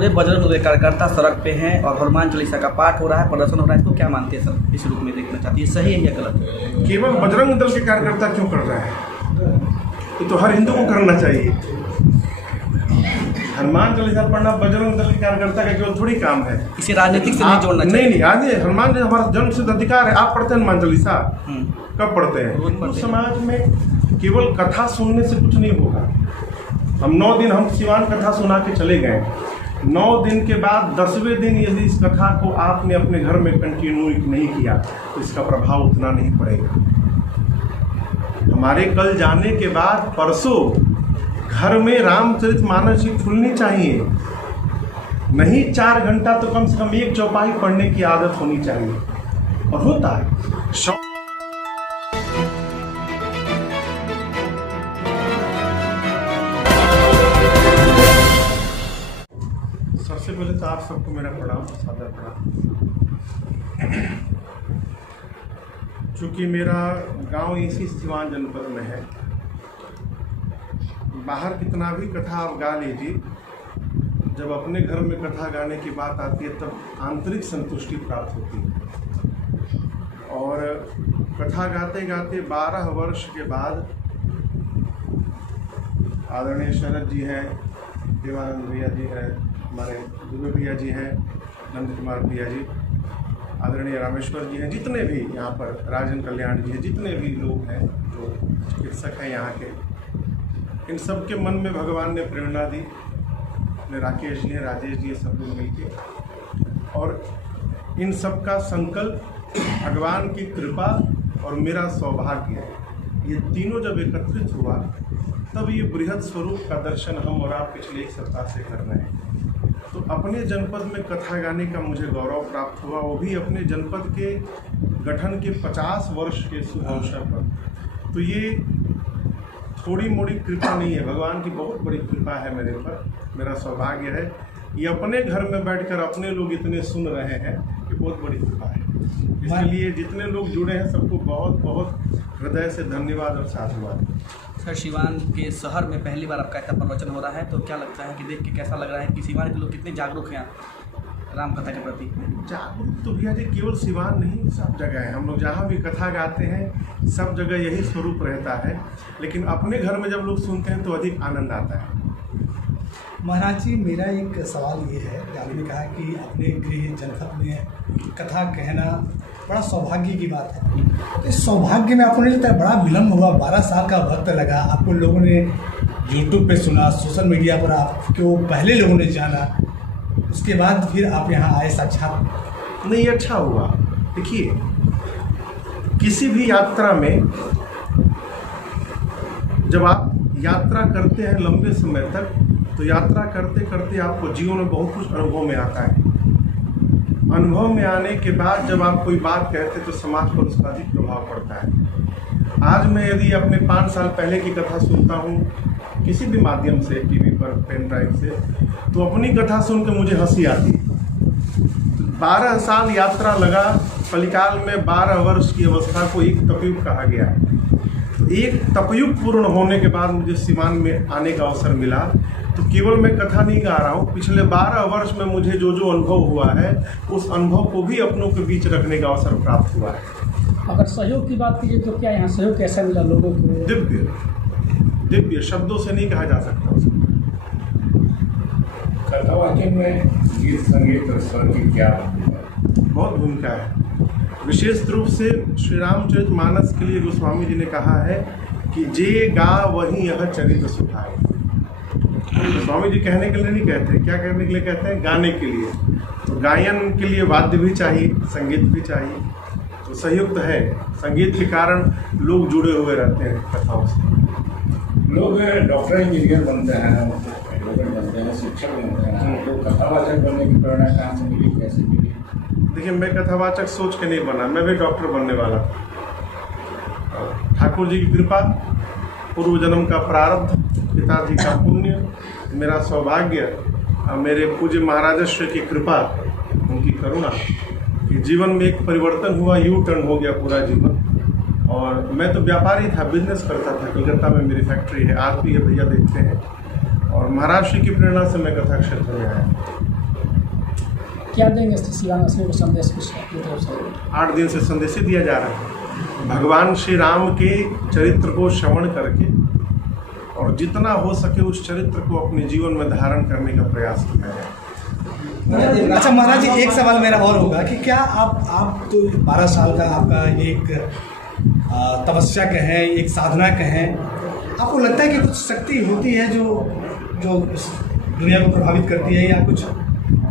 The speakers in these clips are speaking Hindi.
पूरे बजरंग दल के कार्यकर्ता सड़क पे हैं और हनुमान चालीसा का पाठ हो रहा है, प्रदर्शन हो रहा है, इसको क्या मानते हैं सर? इस रूप में देखना चाहती है, सही है या गलत? केवल बजरंग दल के कार्यकर्ता क्यों कर रहे हैं? ये तो हर हिंदू को करना चाहिए। हनुमान चालीसा पढ़ना बजरंग दल के कार्यकर्ता का केवल थोड़ी काम है। इसे राजनीतिक से नहीं जोड़ना चाहिए। नहीं, आज हनुमान जी हमारा जन्म सिद्ध अधिकार है। आप पढ़ते हैं हनुमान चालीसा? कब पढ़ते हैं? हिंदू समाज में केवल कथा सुनने से कुछ नहीं होगा। हम 9 दिन हम सिवान कथा सुना के चले गए। 9 दिन के बाद 10वें दिन यदि इस कथा को आपने अपने घर में कंटिन्यू नहीं किया तो इसका प्रभाव उतना नहीं पड़ेगा। हमारे कल जाने के बाद परसों घर में रामचरितमानस जी खुलनी चाहिए। नहीं 4 घंटा तो कम से कम 1 चौपाई पढ़ने की आदत होनी चाहिए, और होता है। सबसे पहले तो आप सबको मेरा प्रणाम, सादर प्रणाम। चूँकि मेरा गांव इसी सिवान जनपद में है, बाहर कितना भी कथा आप गा लीजिए, जब अपने घर में कथा गाने की बात आती है तब आंतरिक संतुष्टि प्राप्त होती है। और कथा गाते गाते 12 वर्ष के बाद आदरणीय शरद जी हैं, देवानंद भैया जी हैं, हमारे दुबे भैया जी हैं, नंद कुमार भैया जी, आदरणीय रामेश्वर जी हैं, जितने भी यहाँ पर राजन कल्याण जी हैं, जितने भी लोग हैं जो चिकित्सक हैं यहाँ के, इन सब के मन में भगवान ने प्रेरणा दी। राकेश जी हैं, राजेश जी हैं, सब लोग मिलके, और इन सब का संकल्प भगवान की कृपा और मेरा सौभाग्य, ये तीनों जब एकत्रित हुआ तब ये बृहद स्वरूप का दर्शन हम और आप पिछले 1 सप्ताह से कर रहे हैं। तो अपने जनपद में कथा गाने का मुझे गौरव प्राप्त हुआ, वो भी अपने जनपद के गठन के 50 वर्ष के शुभ अवसर पर। तो ये थोड़ी मोड़ी कृपा नहीं है, भगवान की बहुत बड़ी कृपा है मेरे पर, मेरा सौभाग्य है। ये अपने घर में बैठकर अपने लोग इतने सुन रहे हैं कि बहुत बड़ी कृपा है। इसलिए जितने लोग जुड़े हैं सबको बहुत बहुत हृदय से धन्यवाद और साधुवाद। सर, सिवान के शहर में पहली बार आपका ऐसा प्रवचन हो रहा है, तो क्या लगता है कि देख के कैसा लग रहा है कि सिवान के लोग कितने जागरूक हैं राम कथा के प्रति? जागरूक तो भैया जी केवल सिवान नहीं, सब जगह है। हम लोग जहाँ भी कथा गाते हैं सब जगह यही स्वरूप रहता है, लेकिन अपने घर में जब लोग सुनते हैं तो अधिक आनंद आता है। महाराज जी, मेरा एक सवाल ये है कि आपने कहा कि अपने गृह जनपद में कथा कहना बड़ा सौभाग्य की बात है। तो इस सौभाग्य में आपको नहीं लगता है बड़ा विलम्ब हुआ? 12 साल का वक्त लगा, आपको लोगों ने यूट्यूब पे सुना, सोशल मीडिया पर आपको पहले लोगों ने जाना, उसके बाद फिर आप यहाँ आए साक्षात। नहीं, अच्छा हुआ। देखिए, किसी भी यात्रा में जब आप यात्रा करते हैं लंबे समय तक, तो यात्रा करते करते आपको जीवन में बहुत कुछ अनुभव में आता है। अनुभव में आने के बाद जब आप कोई बात कहते हैं तो समाज पर उसका अधिक प्रभाव पड़ता है। आज मैं यदि अपने 5 साल पहले की कथा सुनता हूँ किसी भी माध्यम से, टीवी पर, पेन ड्राइव से, तो अपनी कथा सुन के मुझे हंसी आती है। 12 साल यात्रा लगा, कलिकाल में 12 वर्ष की अवस्था को एक तपयुग कहा गया है। तो एक तपयुग पूर्ण होने के बाद मुझे सिवान में आने का अवसर मिला। तो केवल मैं कथा नहीं गा रहा हूँ, पिछले 12 वर्ष में मुझे जो जो अनुभव हुआ है उस अनुभव को भी अपनों के बीच रखने का अवसर प्राप्त हुआ है। अगर सहयोग की बात कीजिए तो क्या यहाँ सहयोग कैसा मिला लोगों को? दिव्य, दिव्य, शब्दों से नहीं कहा जा सकता उसको। कथावाचन में गीत संगीत और स्वर की क्या बहुत भूमिका है। विशेष रूप से श्री रामचरितमानस के लिए गोस्वामी जी ने कहा है कि जे गा वही यह चरित्र सुधाए। स्वामी जी कहने के लिए नहीं कहते, क्या करने के लिए कहते हैं? गाने के लिए। तो गायन के लिए वाद्य भी चाहिए, संगीत भी चाहिए, तो संयुक्त है। संगीत के कारण लोग जुड़े हुए रहते हैं कथाओं से। लोग डॉक्टर इंजीनियर बनते हैं, बनते हैं, शिक्षक बनते हैं, तो कथावाचक बनने की प्रेरणा कहाँ से मिली, कैसे मिली? देखिए, मैं कथावाचक सोच के नहीं बना, मैं भी डॉक्टर बनने वाला था। ठाकुर जी की कृपा, पूर्व जन्म का प्रारब्ध, पिताजी का पुण्य, मेरा सौभाग्य, मेरे पूज्य महाराजश्री की कृपा, उनकी करुणा, कि जीवन में एक परिवर्तन हुआ, यू टर्न हो गया पूरा जीवन। और मैं तो व्यापारी था, बिजनेस करता था, कलकत्ता में मेरी फैक्ट्री है, आज भी ये भैया देखते हैं। और और महाराज श्री की प्रेरणा से मैं कथा क्षेत्र में आया। क्या देंगे शिवांगवासियों को संदेश कुछ अपनी तरफ से? 8 दिन से संदेश दिया जा रहा है भगवान श्री राम के चरित्र को श्रवण करके, और जितना हो सके उस चरित्र को अपने जीवन में धारण करने का प्रयास किया जाए। अच्छा महाराज जी, एक सवाल मेरा और होगा कि क्या आप तो 12 साल का आपका एक तपस्या कहें, एक साधना कहें, आपको लगता है कि कुछ शक्ति होती है जो इस दुनिया को प्रभावित करती है, या कुछ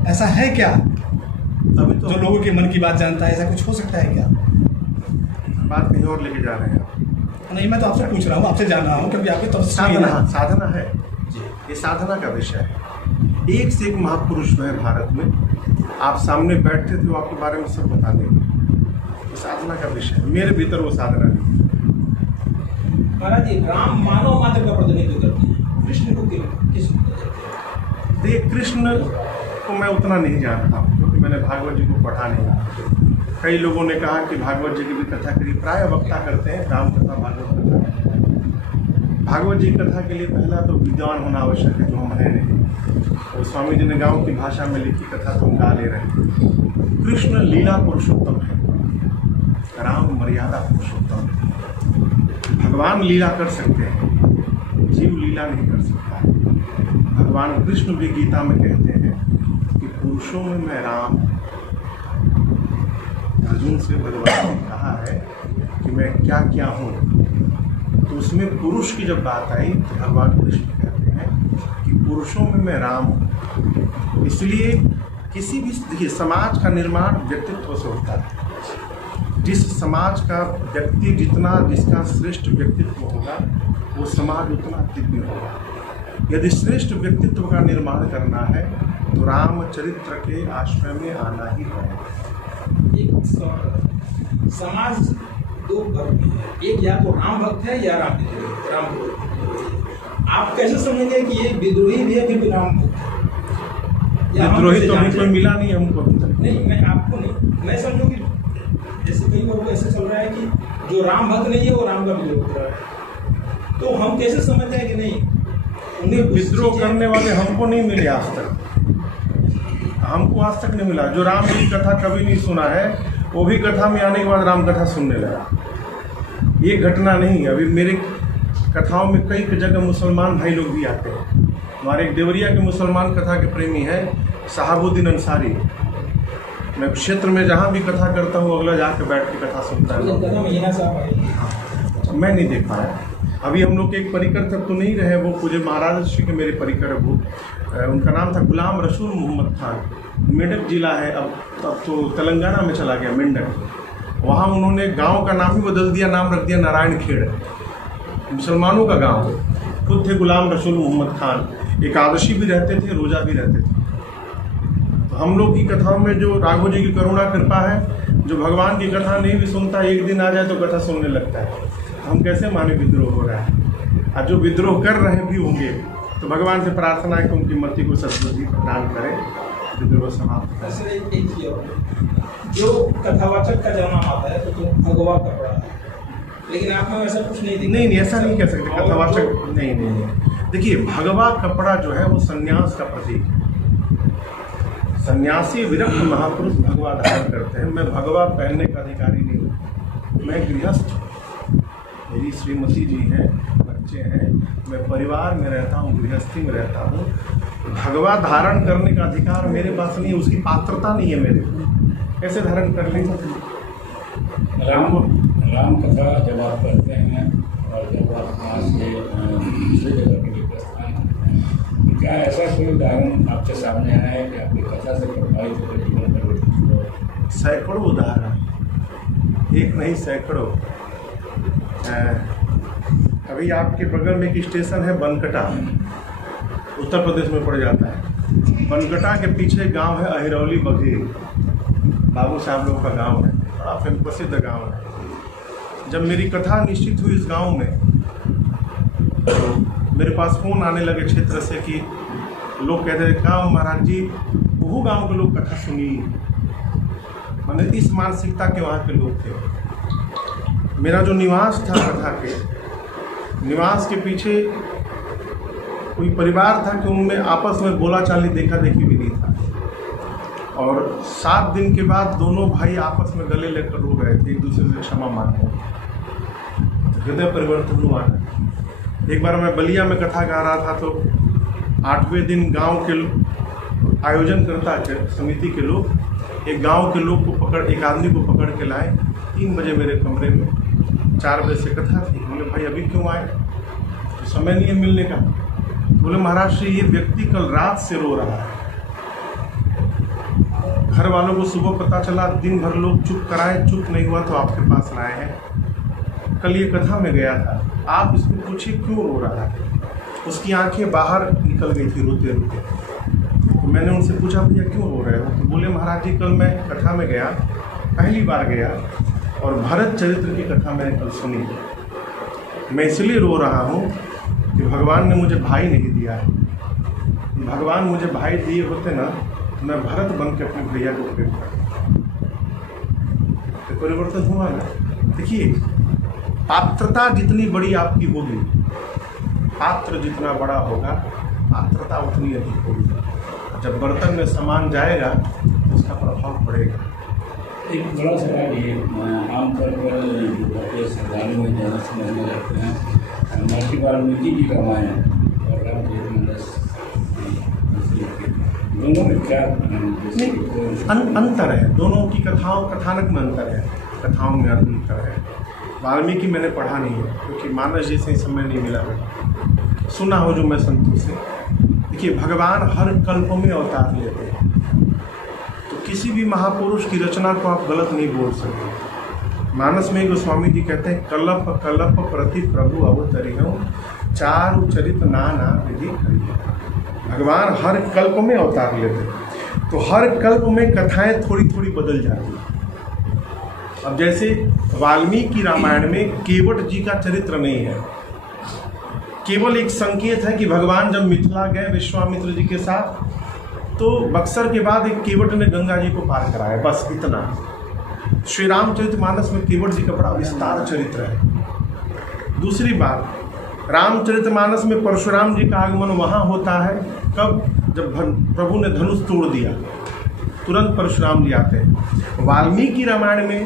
ऐसा है क्या तभी तो जो लोगों के मन की बात जानता है? ऐसा कुछ हो सकता है क्या? बात कहीं और लेके जा रहे हैं। नहीं, मैं तो आपसे पूछ रहा हूँ, आपसे जान रहा हूँ, क्योंकि आपकी साधना है ये साधना का विषय है। एक से एक महापुरुष जो है भारत में, आप सामने बैठते थे वो आपके बारे में सब बता देंगे। साधना का विषय है, मेरे भीतर वो साधना नहीं। महाराज जी, राम मानव मात्र का प्रतिनिधित्व करते हैं, कृष्ण को किस? देखिए, कृष्ण को मैं उतना नहीं जानता क्योंकि मैंने भागवत जी को पढ़ा नहीं। कई लोगों ने कहा कि भागवत जी की भी कथा करिए, प्राय वक्ता करते हैं राम कथा भागवत कथा। भागवत जी कथा के लिए पहला तो विद्वान होना आवश्यक है, जो हम है नहीं। और स्वामी जी ने गाँव की भाषा में लिखी कथा तो हम गा ले रहे हैं। कृष्ण लीला पुरुषोत्तम है, राम मर्यादा पुरुषोत्तम है। भगवान लीला कर सकते हैं, जीव लीला नहीं कर सकता। भगवान कृष्ण भी गीता में कहते हैं कि पुरुषों में मैं राम। अर्जुन से भगवान ने कहा है कि मैं क्या क्या हूँ, तो उसमें पुरुष की जब बात आई तो भगवान कृष्ण कहते हैं कि पुरुषों में मैं राम हूँ। इसलिए किसी भी, देखिए, समाज का निर्माण व्यक्तित्व से होता है। जिस समाज का व्यक्ति जिसका श्रेष्ठ व्यक्तित्व होगा, वो समाज उतना दिव्य होगा। यदि श्रेष्ठ व्यक्तित्व का निर्माण करना है तो रामचरित्र के आश्रय में आना ही पड़ेगा। एक समाज दो वर्ग में है, एक या तो राम भक्त है या राम विद्रोही। आप कैसे समझेंगे कि ये विद्रोही भी है फिर भी राम भक्त है? विद्रोही तो अभी कोई मिला नहीं हमको अभी तक। नहीं, मैं आपको नहीं, मैं समझूँ कि जैसे कई लोगों को ऐसे चल रहा है कि जो राम भक्त नहीं है वो राम का विद्रोह कर रहा है, तो हम कैसे समझ जाए कि नहीं उन्हें विद्रोह करने वाले हमको नहीं मिले आज तक, हमको आज तक नहीं मिला। जो राम की कथा कभी नहीं सुना है वो भी कथा में आने के बाद राम कथा सुनने लगा। ये घटना नहीं है। अभी मेरे कथाओं में कई जगह मुसलमान भाई लोग भी आते हैं। हमारे एक देवरिया के मुसलमान कथा के प्रेमी हैं शहाबुद्दीन अंसारी। मैं क्षेत्र में जहाँ भी कथा करता हूँ अगला जाकर बैठ के कथा सुनता है। मैं नहीं देख पाया। अभी हम लोग के एक परिकर तक तो नहीं रहे, वो पूज्य महाराज श्री के मेरे परिकर, वो उनका नाम था गुलाम रसूल मोहम्मद खान। मेंढक जिला है, अब तो तेलंगाना में चला गया मेंढक। वहाँ उन्होंने गांव का नाम ही बदल दिया, नाम रख दिया नारायण खेड़, मुसलमानों का गांव। खुद थे गुलाम रसूल मोहम्मद खान, एकादशी भी रहते थे, रोज़ा भी रहते थे। तो हम लोग की कथाओं में जो राघव जी की करुणा कृपा है, जो भगवान की कथा नहीं भी सुनता, एक दिन आ जाए तो कथा सुनने लगता है। हम कैसे माने विद्रोह हो रहा है? और जो विद्रोह कर रहे भी होंगे तो भगवान से प्रार्थना है कि उनकी मति को सद्बुद्धि प्रदान करें, विद्रोह समाप्त करें। जो कथावाचक का जन्म आता है तो तुम भगवा कपड़ा है, लेकिन आप में वैसा कुछ नहीं दिखता। नहीं, ऐसा नहीं कह सकते कथावाचक। नहीं। देखिए, भगवा कपड़ा जो है वो संन्यास का प्रतीक है। सन्यासी विरक्त महापुरुष भगवा धारण करते हैं। मैं भगवा पहनने का अधिकारी नहीं हूँ, मैं गृहस्थ। मेरी श्रीमती जी हैं, बच्चे हैं, मैं परिवार में रहता हूँ, गृहस्थी में रहता हूँ। भगवा धारण करने का अधिकार मेरे पास नहीं है, उसकी पात्रता नहीं है मेरे को। कैसे धारण कर लेंगे? राम कथा जब आप करते हैं और जब आप वहाँ से दूसरी जगह के लिए प्रस्थान करते हैं, क्या ऐसा कोई उदाहरण आपके सामने आया है कि आपकी कथा से प्रभावित होकर जीवन परिवर्तन हुआ? सैकड़ों उदाहरण, एक नहीं सैकड़ों। अभी आपके बगल में एक स्टेशन है बनकटा, उत्तर प्रदेश में पड़ जाता है। बनकटा के पीछे गांव है अहिरौली बघेल, बाबू साहब लोगों का गांव है, बड़ा प्रसिद्ध गांव है। जब मेरी कथा निश्चित हुई इस गांव में, तो मेरे पास फ़ोन आने लगे क्षेत्र से कि लोग कहते हैं गाँव महाराज जी वो गांव के लोग कथा सुनी। मैंने इस मानसिकता के वहाँ के लोग थे। मेरा जो निवास था कथा के, निवास के पीछे कोई परिवार था कि उनमें आपस में बोला चाली देखा देखी भी नहीं था। और 7 दिन के बाद दोनों भाई आपस में गले लेकर रो रहे थे, एक दूसरे से क्षमा मांग रहे थे। हृदय परिवर्तन हुआ है। एक बार मैं बलिया में कथा गा रहा था तो 8वें दिन गांव के आयोजन करता है समिति के लोग, एक गांव के लोग को एक आदमी को पकड़ के लाए 3 बजे मेरे कमरे में। 4 बजे से कथा थी। बोले भाई अभी क्यों आए? तो समय नहीं है मिलने का। बोले महाराज श्री ये व्यक्ति कल रात से रो रहा है। घर वालों को सुबह पता चला, दिन भर लोग चुप कराए, चुप नहीं हुआ तो आपके पास लाए हैं। कल ये कथा में गया था, आप इसको पूछिए क्यों रो रहा है। उसकी आंखें बाहर निकल गई थी रोते रोते। तो मैंने उनसे पूछा भैया क्यों रो रहे हो? तो बोले महाराज जी कल मैं कथा में गया, पहली बार गया और भरत चरित्र की कथा मैंने कल सुनी। मैं इसलिए रो रहा हूँ कि भगवान ने मुझे भाई नहीं दिया है। भगवान मुझे भाई दिए होते ना तो मैं भरत बन के अपने भैया को प्रेम करता। तो परिवर्तन हुआ ना। देखिए पात्रता जितनी बड़ी आपकी होगी, पात्र जितना बड़ा होगा, पात्रता उतनी अधिक होगी। जब बर्तन में सामान जाएगा तो उसका प्रभाव पड़ेगा। एक बड़ा सवाल ये आमतौर पर जो भारतीय श्रद्धालु में ज़्यादा समझने लगते हैं महर्षि वाल्मीकि की रामायण और रामचरितमानस, दोनों में क्या अंतर है? दोनों की कथानक में अंतर है, कथाओं में अंतर है। वाल्मीकि मैंने पढ़ा नहीं है क्योंकि मानस जैसे समय नहीं मिला है। सुना हो जो मैं संतोष से। देखिए भगवान हर कल्प में अवतार लेते हैं, तो किसी भी महापुरुष की रचना को आप गलत नहीं बोल सकते। मानस में गोस्वामी जी कहते हैं कलप कलप प्रति प्रभु अवतरिहं चारु चरित नाना विधि करिहं। भगवान हर कल्प में अवतार लेते हैं, तो हर कल्प में कथाएं थोड़ी थोड़ी बदल जाती हैं। अब जैसे वाल्मीकि रामायण में केवट जी का चरित्र नहीं है, केवल एक संकेत है कि भगवान जब मिथिला गए विश्वामित्र जी के साथ तो बक्सर के बाद एक केवट ने गंगा जी को पार कराया, बस इतना। श्री रामचरितमानस में केवट जी का बड़ा विस्तार चरित्र है। दूसरी बात, रामचरितमानस में परशुराम जी का आगमन वहाँ होता है कब? जब प्रभु ने धनुष तोड़ दिया, तुरंत परशुराम जी आते हैं। वाल्मीकि रामायण में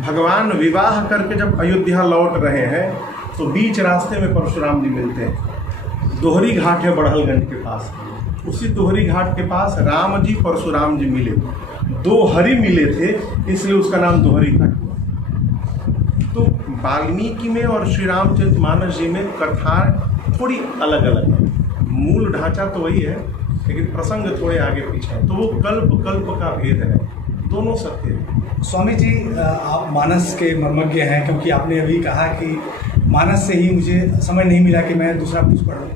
भगवान विवाह करके जब अयोध्या लौट रहे हैं तो बीच रास्ते में परशुराम जी मिलते हैं। दोहरी घाट है बड़हलगंज के पास, उसी दोहरी घाट के पास राम जी परशुराम जी मिले, 2 हरि मिले थे, इसलिए उसका नाम दोहरी घाट हुआ। तो वाल्मीकि में और श्री रामचरितमानस जी में कथा थोड़ी अलग अलग है, मूल ढांचा तो वही है लेकिन प्रसंग थोड़े आगे पीछे है, तो वो कल्प कल्प का भेद है, दोनों सत्य है। स्वामी जी आप मानस के मर्मज्ञ हैं, क्योंकि आपने अभी कहा कि मानस से ही मुझे समय नहीं मिला कि मैं दूसरा कुछ पढ़ूं,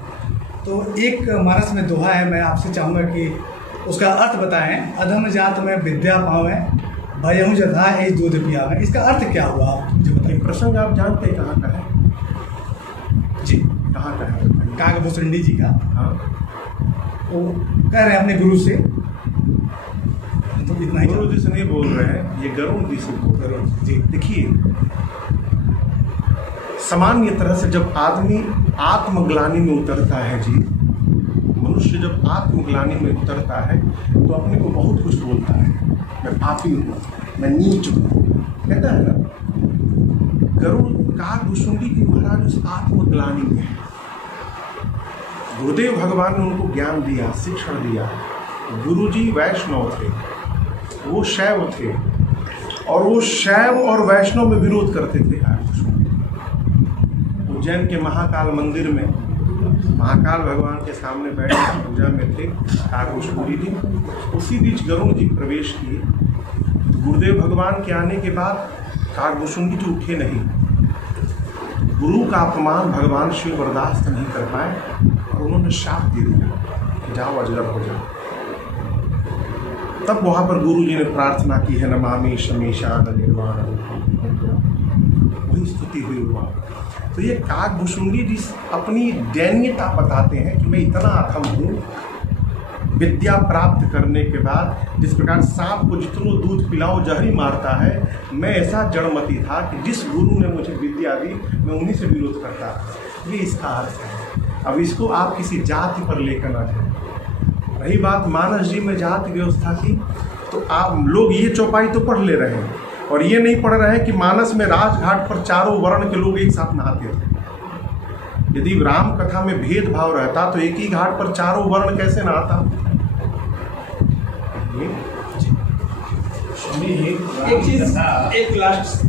तो एक मानस में दोहा है, मैं आपसे चाहूँगा कि उसका अर्थ बताएं। अधम जात में विद्या पावें, भयहूँ जथा ए दूध पियावें। इसका अर्थ क्या हुआ आप मुझे बताइए। प्रसंग आप जानते हैं कहाँ का है? जी कहाँ का है? काकभूषणी जी का। हाँ, वो कह रहे हैं अपने गुरु से, तो इतना ही। गुरु जी से नहीं बोल रहे हैं, ये गरुड़ जी से बोल रहे हैं। जी देखिए, सामान्य तरह से जब आदमी आत्मग्लानि में उतरता है जी, मनुष्य जब आत्मग्लानि में उतरता है तो अपने को बहुत कुछ बोलता है, मैं पापी हूँ, मैं नीच हूँ, कहता है ना। गरुड़ काकभूषुंडी की महाराज उस आत्मग्लानि में है। गुरुदेव भगवान ने उनको ज्ञान दिया, शिक्षण दिया। गुरुजी वैष्णव थे, वो शैव थे, और वो शैव और वैष्णव में विरोध करते थे। उज्जैन के महाकाल मंदिर में महाकाल भगवान के सामने बैठ कर पूजा में थे काकभूषुंडी जी। उसी बीच गरुड़ जी प्रवेश किए। गुरुदेव भगवान के आने के बाद काकभूषुंडी जी उठे नहीं। गुरु का अपमान भगवान शिव बर्दाश्त नहीं कर पाए और उन्होंने शाप दे दिया कि जाओ अजगर हो जाओ। तब वहाँ पर गुरु जी ने प्रार्थना की है, नमामि शमीशान निर्वाण, वही स्तुति हुई वहाँ। तो ये काकभूषुंडी जी अपनी दयनीयता बताते हैं कि मैं इतना अधम हूँ, विद्या प्राप्त करने के बाद जिस प्रकार सांप को जितनो दूध पिलाओ जहरी मारता है, मैं ऐसा जड़मती था कि जिस गुरु ने मुझे विद्या दी मैं उन्हीं से विरोध करता। ये इसका अर्थ है। अब इसको आप किसी जाति पर लेकर ना जाए। रही बात मानस जी में जाति व्यवस्था की, तो आप लोग ये चौपाई तो पढ़ ले रहे हैं और ये नहीं पढ़ रहे हैं कि मानस में राजघाट पर चारों वर्ण के लोग एक साथ नहाते थे। यदि राम कथा में भेदभाव रहता तो एक ही घाट पर चारों वर्ण कैसे नहाता? एक चीज, एक लास्ट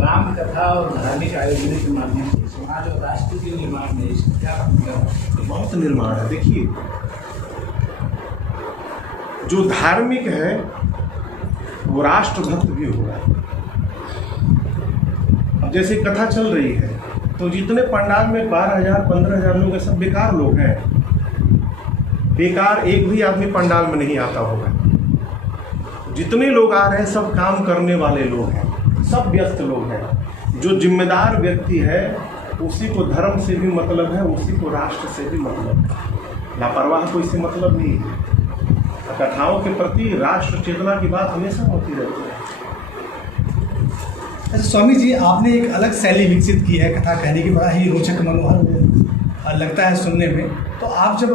राम कथा और धार्मिक आयोजन के माध्यम से समाज और राष्ट्र के निर्माण में इसका क्या भूमिका है? बहुत निर्माण है। देखिए, जो धार्मिक है वो राष्ट्रभक्त भी होगा। अब जैसे कथा चल रही है तो जितने पंडाल में 12,000 15,000 लोग हैं, सब बेकार लोग हैं। बेकार एक भी आदमी पंडाल में नहीं आता होगा। जितने लोग आ रहे हैं सब काम करने वाले लोग हैं, सब व्यस्त लोग हैं। जो जिम्मेदार व्यक्ति है उसी को धर्म से भी मतलब है, उसी को राष्ट्र से भी मतलब है। लापरवाह को इससे मतलब नहीं है। कथाओं के प्रति राष्ट्र चेतना की बात हमेशा होती रहती है। अच्छा स्वामी जी, आपने एक अलग शैली विकसित की है कथा कहने की, बड़ा ही रोचक मनोहर लगता है सुनने में। तो आप जब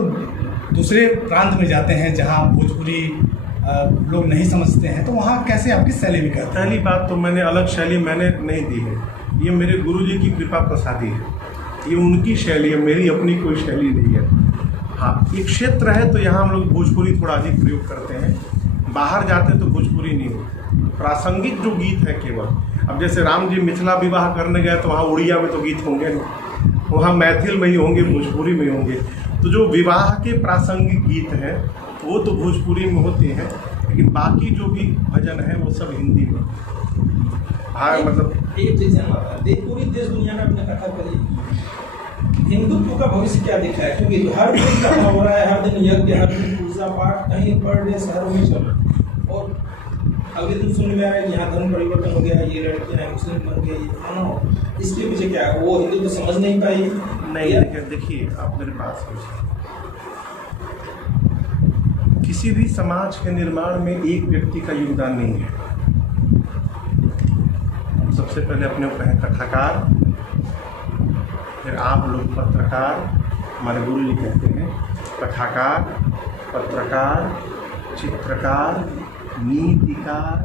दूसरे प्रांत में जाते हैं जहाँ भोजपुरी लोग नहीं समझते हैं, तो वहाँ कैसे आपकी शैली विकसित? पहली बात तो मैंने अलग शैली मैंने नहीं दी है, ये मेरे गुरुजी की कृपा प्रसादी है। ये उनकी शैली है, मेरी अपनी कोई शैली नहीं है। हाँ, एक क्षेत्र है तो यहाँ हम लोग भोजपुरी थोड़ा अधिक प्रयोग करते हैं। बाहर जाते हैं तो भोजपुरी नहीं होती। प्रासंगिक जो गीत है केवल, अब जैसे राम जी मिथिला विवाह करने गए तो वहाँ उड़िया में तो गीत होंगे नहीं, वहाँ मैथिल में ही होंगे, भोजपुरी में होंगे। तो जो विवाह के प्रासंगिक गीत हैं वो तो भोजपुरी में होते हैं, लेकिन बाकी जो भी भजन है वो सब हिंदी में। हाँ, मतलब एक चीज है, पूरी देश दुनिया में अपने कथा करिए, हिंदुत्व का भविष्य क्या दिख रहा है? क्योंकि हर दिन कथा हो रहा है, हर दिन यज्ञ, हर दिन पूजा पाठ, कहीं पर डे शहरों में चल रहा है। और अगले दिन सुनने में आया कि यहाँ धर्म परिवर्तन हो गया, ये लड़कियाँ मुस्लिम बन गई, इसके पीछे क्या है? वो हिंदू तो समझ नहीं पाई। नहीं, देखिए आप मेरी बात समझिए। किसी भी समाज के निर्माण में एक व्यक्ति का योगदान नहीं है। सबसे पहले अपने को कहें कथाकार, फिर आप लोग पत्रकार, हमारे गुरु जी कहते हैं कथाकार, पत्रकार, चित्रकार, नीतिकार,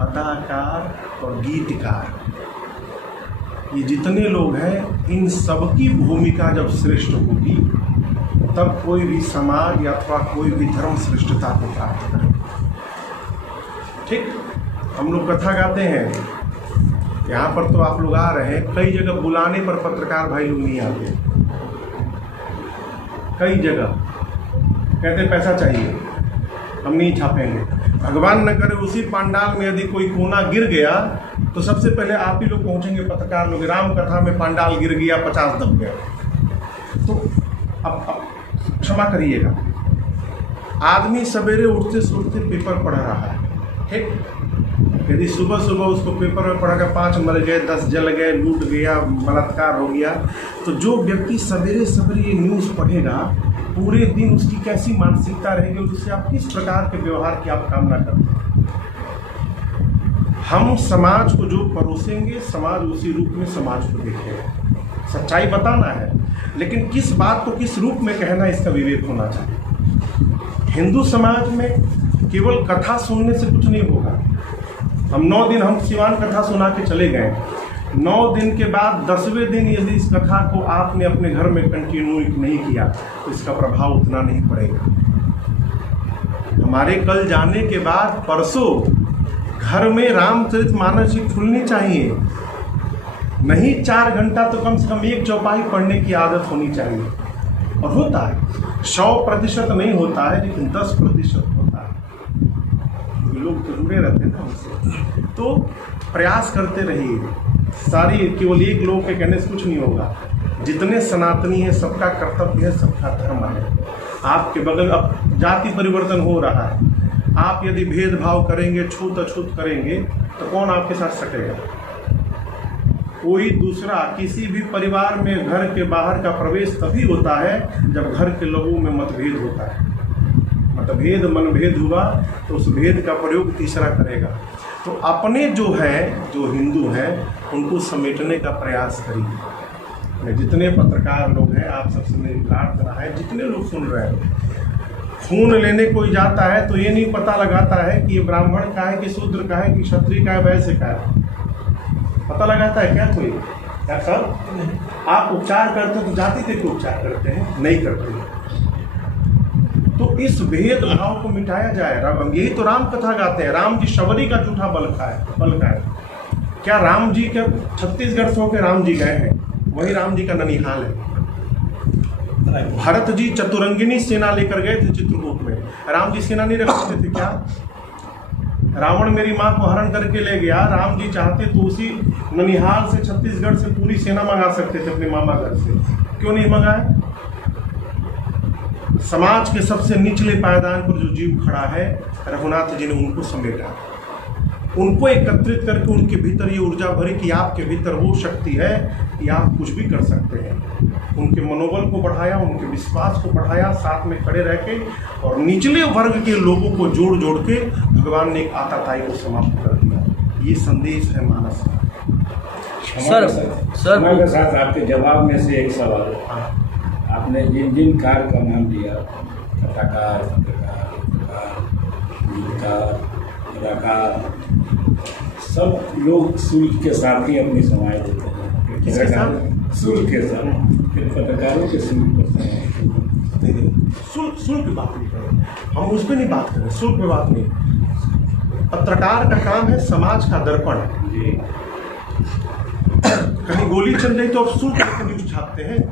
अदाकार और गीतकार। ये जितने लोग हैं, इन सबकी भूमिका जब श्रेष्ठ होगी तब कोई भी समाज अथवा कोई भी धर्म श्रेष्ठता को प्राप्त करेगा। ठीक, हम लोग कथा गाते हैं, यहाँ पर तो आप लोग आ रहे हैं, कई जगह बुलाने पर पत्रकार भाई लोग नहीं आते। कई जगह कहते पैसा चाहिए, हम नहीं छापेंगे। भगवान न करे उसी पंडाल में यदि कोई कोना गिर गया तो सबसे पहले आप ही लोग पहुंचेंगे, पत्रकार लोग। राम कथा में पंडाल गिर गया, 50 दब गए। तो अब क्षमा करिएगा, आदमी सवेरे उठते से उठते पेपर पढ़ रहा है। ठीक, यदि सुबह सुबह उसको पेपर में पढ़ा 5 मर गए, 10 जल गए, लूट गया, बलात्कार हो गया, तो जो व्यक्ति सवेरे सवेरे ये न्यूज़ पढ़ेगा, पूरे दिन उसकी कैसी मानसिकता रहेगी और उससे आप किस प्रकार के व्यवहार की आप कामना करते हैं। हम समाज को जो परोसेंगे, समाज उसी रूप में समाज को देखेगा। सच्चाई बताना है, लेकिन किस बात को किस रूप में कहना, इसका विवेक होना चाहिए। हिंदू समाज में केवल कथा सुनने से कुछ नहीं होगा। हम 9 दिन हम सिवान कथा सुना के चले गए, 9 दिन के बाद 10वें दिन यदि इस कथा को आपने अपने घर में कंटिन्यू नहीं किया तो इसका प्रभाव उतना नहीं पड़ेगा। हमारे कल जाने के बाद परसों घर में रामचरितमानस जी खुलनी चाहिए। नहीं 4 घंटा तो कम से कम एक चौपाई पढ़ने की आदत होनी चाहिए। और होता है, 100% नहीं होता है, लेकिन 10% होता है। लोग तो जुड़े रहते हैं ना उससे, तो प्रयास करते रहिए। सारी केवल एक लोग के कहने से कुछ नहीं होगा। जितने सनातनी हैं सबका कर्तव्य है, सबका धर्म है। आपके बगल अब जाति परिवर्तन हो रहा है, आप यदि भेदभाव करेंगे, छूत अछूत करेंगे तो कौन आपके साथ सटेगा? कोई दूसरा किसी भी परिवार में घर के बाहर का प्रवेश तभी होता है जब घर के लोगों में मतभेद होता है। मतभेद मनभेद हुआ तो उस भेद का प्रयोग तीसरा करेगा। तो अपने जो है, जो हिंदू हैं, उनको समेटने का प्रयास करिए। जितने पत्रकार लोग हैं, आप सबसे मेरी प्रार्थना है, जितने लोग सुन रहे हैं, खून लेने कोई जाता है तो ये नहीं पता लगाता है कि ये ब्राह्मण का है कि शूद्र का है कि क्षत्रिय का है, वैश्य का है। पता लगाता है क्या कोई? क्या सर आप उपचार करते हो तो जाति के उपचार करते हैं? नहीं करते। तो इस भेदभाव को मिटाया जाए। यही तो राम कथा गाते हैं। राम जी शबरी का जूठा बल खाए। क्या राम जी के छत्तीसगढ़ से होकर राम जी गए हैं? वही राम जी का ननिहाल है। भरत जी चतुरंगिनी सेना लेकर गए थे चित्रकूट में। राम जी सेना नहीं रखते थे क्या? रावण मेरी माँ को हरण करके ले गया। राम जी चाहते तो उसी ननिहाल से, छत्तीसगढ़ से पूरी सेना मंगा सकते थे अपने मामा घर से। क्यों नहीं मंगाए? समाज के सबसे निचले पायदान पर जो जीव खड़ा है, रघुनाथ जी ने उनको समेटा, उनको एकत्रित करके उनके भीतर ये ऊर्जा भरी कि आपके भीतर वो शक्ति है कि आप कुछ भी कर सकते हैं। उनके मनोबल को बढ़ाया, उनके विश्वास को बढ़ाया, साथ में खड़े रह के, और निचले वर्ग के लोगों को जोड़ जोड़ के भगवान ने एक आताताई को समाप्त कर दिया। ये संदेश है मानस का। सर के साथ आपके जवाब में से एक सवाल, आपने जिन कार का नाम दिया, कथाकार, गीतकार, कलाकार, सब लोग शुल्क के साथ ही अपनी समाज देते हैं। किसके साथ? शुल्क के साथ। फिर पत्रकारों के शुल्क पर नहीं, शुल्क की बात नहीं करें हम, उस पर नहीं बात करें, शुल्क पे बात नहीं। पत्रकार का काम है समाज का दर्पण। जी। कहीं गोली चल रही तो अब शुल्क लेकर न्यूज छापते हैं?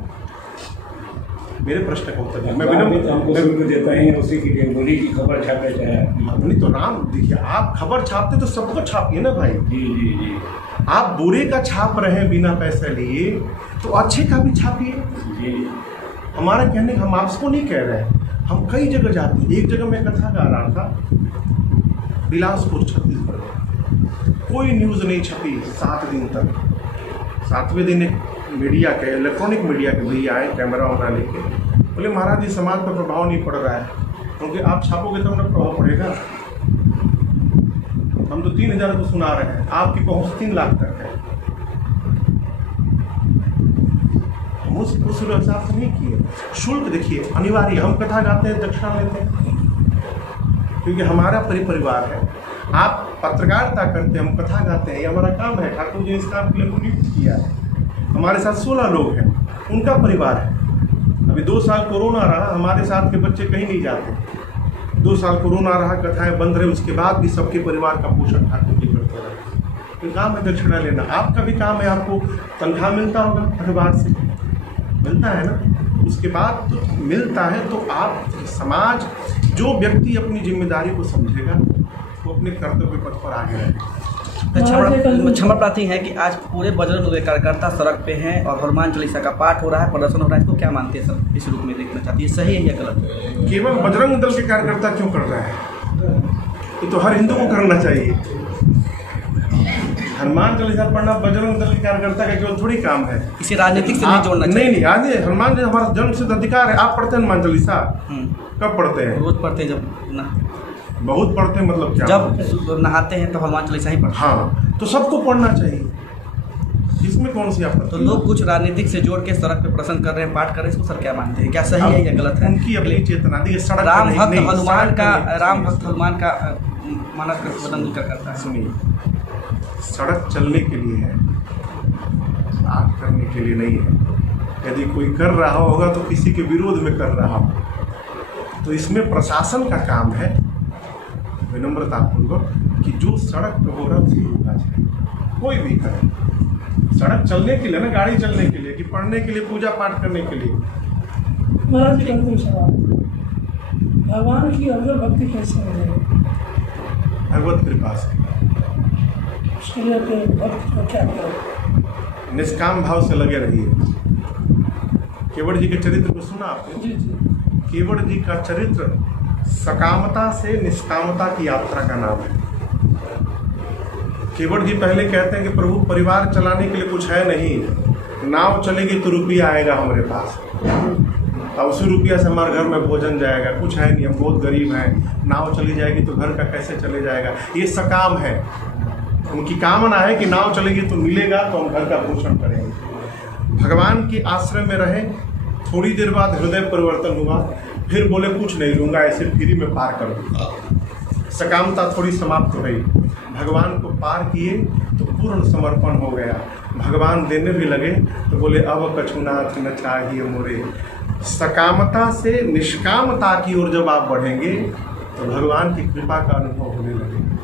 मेरे प्रश्न का उत्तर है। मैं हमको शुल्क देता ही है, उसी के लिए गोली की खबर छापे चाहे। नहीं तो राम देखिए, आप खबर छापते तो सबको छापिए ना भाई। जी जी जी। आप बुरे का छाप रहे हैं बिना पैसे लिए, तो अच्छे का भी छापिए। जी। हमारा कहने, हम आपको नहीं कह रहे हैं, हम कई जगह जाते हैं। एक जगह मैं कथा गा रहा था, बिलासपुर छत्तीसगढ़ में, कोई न्यूज़ नहीं छपी 7 दिन तक। 7वें दिन एक मीडिया के, इलेक्ट्रॉनिक मीडिया के भैया आए कैमरा वगैरह लेके, बोले महाराज जी समाज पर प्रभाव नहीं पड़ रहा है, क्योंकि आप छापोगे तब ना प्रभाव पड़ेगा। हम तो 3000 को सुना रहे हैं, आपकी पहुंच 3 लाख तक है। हम उस हिसाब से नहीं किए। शुल्क देखिए अनिवार्य, हम कथा गाते हैं, दक्षिणा लेते हैं, क्योंकि हमारा परिवार है। आप पत्रकारिता करते हैं, हम कथा गाते हैं, ये हमारा काम है। ठाकुर जी इस काम के लिए नियुक्त किया है। हमारे साथ 16 लोग हैं, उनका परिवार है। अभी 2 साल कोरोना रहा, हमारे साथ के बच्चे कहीं नहीं जाते। 2 साल कोरोना रहा, कथाएं बंद रहे, उसके बाद भी सबके परिवार का पोषण ठाकुर जी करते रहे। तो काम है दक्षिणा लेना। आपका भी काम है, आपको तनख्वाह मिलता होगा परिवार से, मिलता है ना? उसके बाद तो मिलता है, तो आप समाज, जो व्यक्ति अपनी जिम्मेदारी को समझेगा वो अपने कर्तव्य पथ पर आगे रहेगा। क्षमा प्रार्थी है कि आज पूरे बजरंग दल के कार्यकर्ता सड़क पे हैं और हनुमान चालीसा का पाठ हो रहा है, प्रदर्शन हो रहा है, इसको क्या मानते हैं सर? इस रूप में देखना चाहती है, सही है या गलत? केवल बजरंग दल के कार्यकर्ता क्यों कर रहे हैं? ये तो हर हिंदू को करना चाहिए। हनुमान चालीसा पढ़ना बजरंग दल के कार्यकर्ता का केवल थोड़ी काम है। इसे राजनीतिक से नहीं जोड़ना चाहिए। नहीं, आगे हनुमान जी हमारा जन्म सिद्ध अधिकार है। आप पढ़ते हैं हनुमान चालीसा? कब पढ़ते हैं? रोज पढ़ते हैं, जब ना बहुत पढ़ते हैं मतलब क्या? जब नहाते हैं तो हनुमान चालीसा ही पढ़ते हैं। हाँ, तो सबको पढ़ना चाहिए, इसमें कौन सी आपत्ति? तो लोग कुछ राजनीतिक से जोड़ के सड़क पे प्रदर्शन कर रहे हैं, पाठ कर रहे हैं, इसको सर क्या मानते हैं? क्या सही है या गलत है? उनकी अपनी चेतना दी सड़क राम भक्त हनुमान का मानस बदल करता है। सुनिए, सड़क चलने के लिए है, पाठ करने के लिए नहीं है। यदि कोई कर रहा होगा तो किसी के विरोध में कर रहा हो, तो इसमें प्रशासन का काम है विनम्रतापूर्वक कि जो सड़क पे हो रहा है उसको रोका जाए। कोई भी करे, सड़क चलने के लिए ना, गाड़ी चलने के लिए, कि पढ़ने के लिए, पूजा पाठ करने के लिए। महाराज जी अंतिम सवाल, भगवान की अव्वल भक्ति कैसे है? भगवत कृपा से, उसके लिए भक्त को क्या करें? निष्काम भाव से लगे रहिए। केवट जी के चरित्र को सुना आपने? जी जी। केवट जी का चरित्र सकामता से निष्कामता की यात्रा का नाम है। केवट जी पहले कहते हैं कि प्रभु परिवार चलाने के लिए कुछ है नहीं, नाव चलेगी तो रुपया आएगा हमारे पास, अब उसी रुपया से हमारे घर में भोजन जाएगा। कुछ है नहीं, हम बहुत गरीब हैं, नाव चली जाएगी तो घर का कैसे चले जाएगा। ये सकाम है, उनकी कामना है कि नाव चलेगी तो मिलेगा, तो हम घर का पोषण करेंगे। भगवान के आश्रय में रहे। थोड़ी देर बाद हृदय परिवर्तन हुआ, फिर बोले कुछ नहीं लूँगा, ऐसे फ्री में पार कर दूँगा। सकामता थोड़ी समाप्त हुई, भगवान को पार किए तो पूर्ण समर्पण हो गया। भगवान देने भी लगे तो बोले अब कछुनाथ न चाहिए मोरे। सकामता से निष्कामता की ओर जब आप बढ़ेंगे तो भगवान की कृपा का अनुभव होने लगेगा।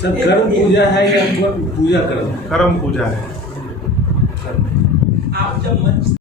सर कर्म पूजा है या पूजा कर्म? कर्म पूजा है। आप जब मंच